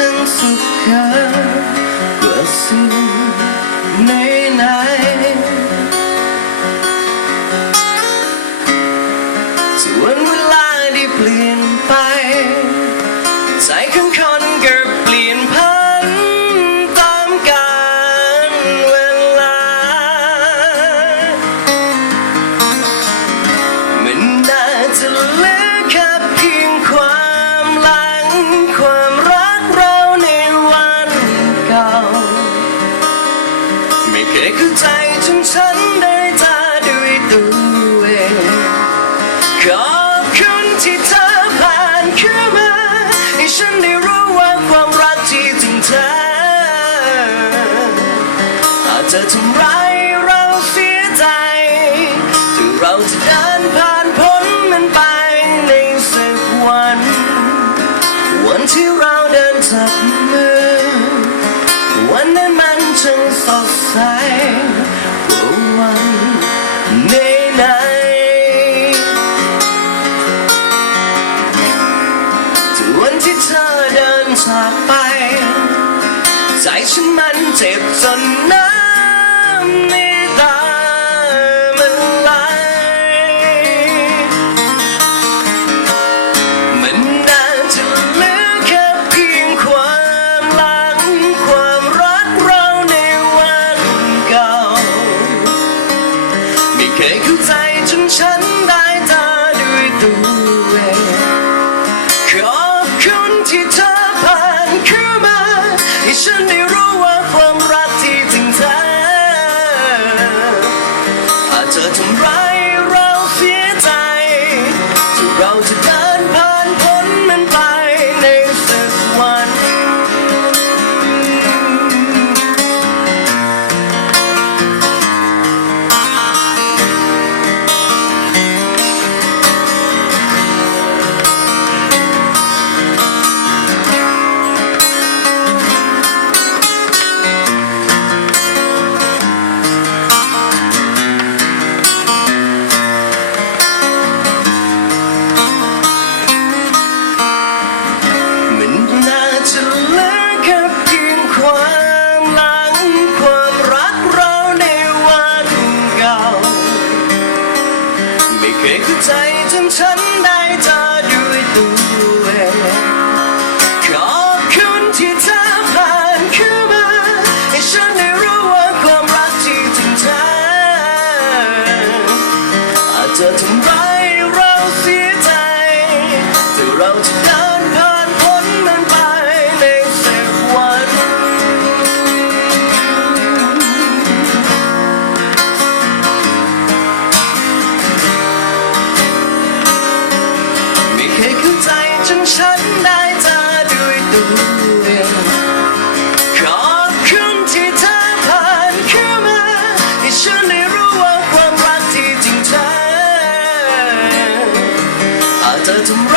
ฉันสุขเกินสิ่งไหน ไม่เคยเข้าใจจนฉันได้ สดใสรู้มันในไหนถึงวันที่เธอเดินจากไป ใจฉันมันเจ็บจนน้ำใน แค่เข้าใจจนฉันได้ตาด้วยตัว ถึงฉันได้เธอด้วยตัวเองขอบคุณที่เธอผ่านคืนมาให้ฉันได้รู้ว่าความรักที่ถึงเธออาจจะทำให้เราเสียใจแต่เราจะได้ ขอบคุณที่เธอผ่านเข้ามาให้ฉันได้รู้ว่าความรักที่จริงใจอาจจะทำ